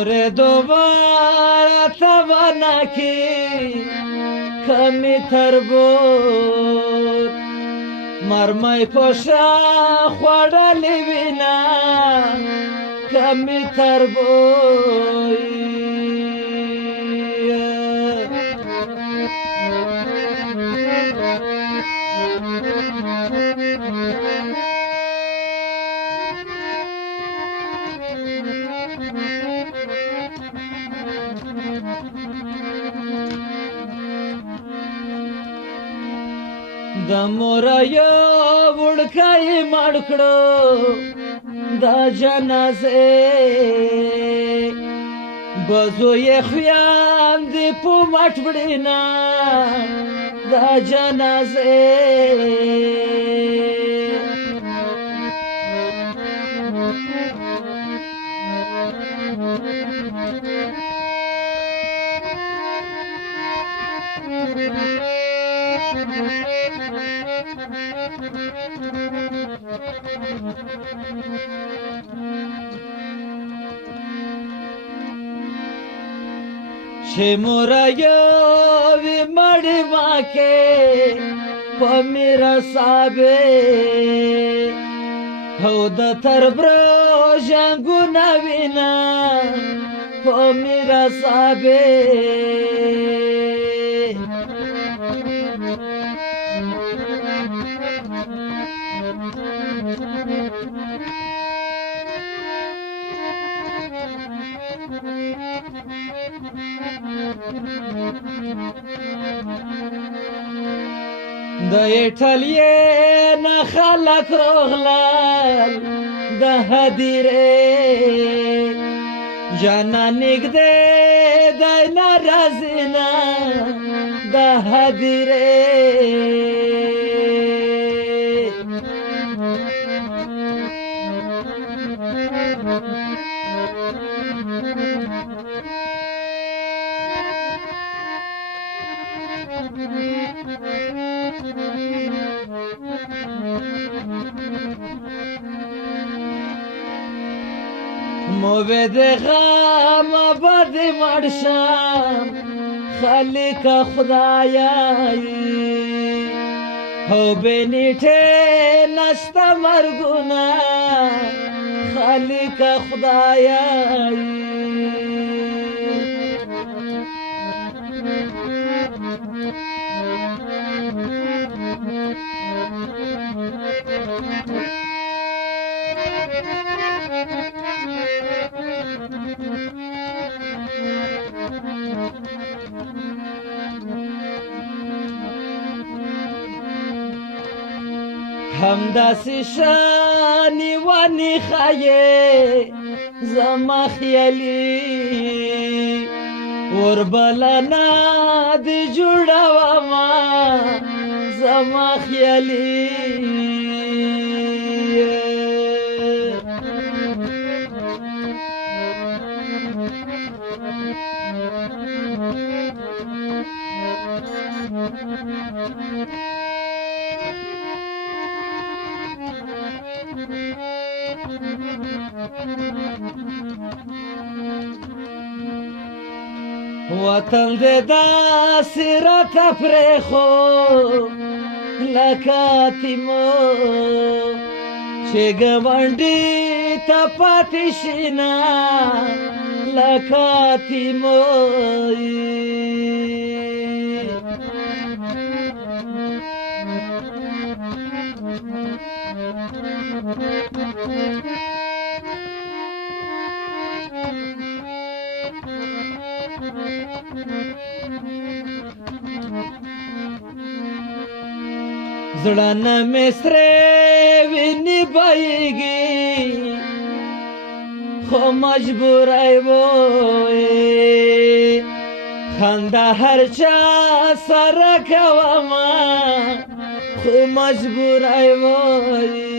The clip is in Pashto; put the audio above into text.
मोरे दोबारा तवाना की कमी थरबोर मरमई पोषा खवाडली बिना कमी थरबोर दमोरयो बुड़काई मड़कड़ो दा जनाजे बजो ये ख्याल दी पुमट बड़ीना दा जनाजे छे मोरयो विमड़ी माके पमीरा साबे हौद थरब्रो जंगुना विना पमीरा साबे د ایټالیې نه خلک راغلل د هدیرې جانا نږدې دی ناراضي نه د هدیرې موبد غام بد مرشم خالق خدایایی هو بنیته نستا مرگونا خالق خدایایی همداسې شانې وانې ښایې زما خیالي وربلنا دې جوړومه زما خیالي وطن دې داسې راته پرېښو لکه تیمور چې ګاونډي ته پاتې شي نه لکه تیمور زړه نه مې سرې وینې بهیږي خو مجبوری وې خندا هر چا سره کومه خو مجبوری وې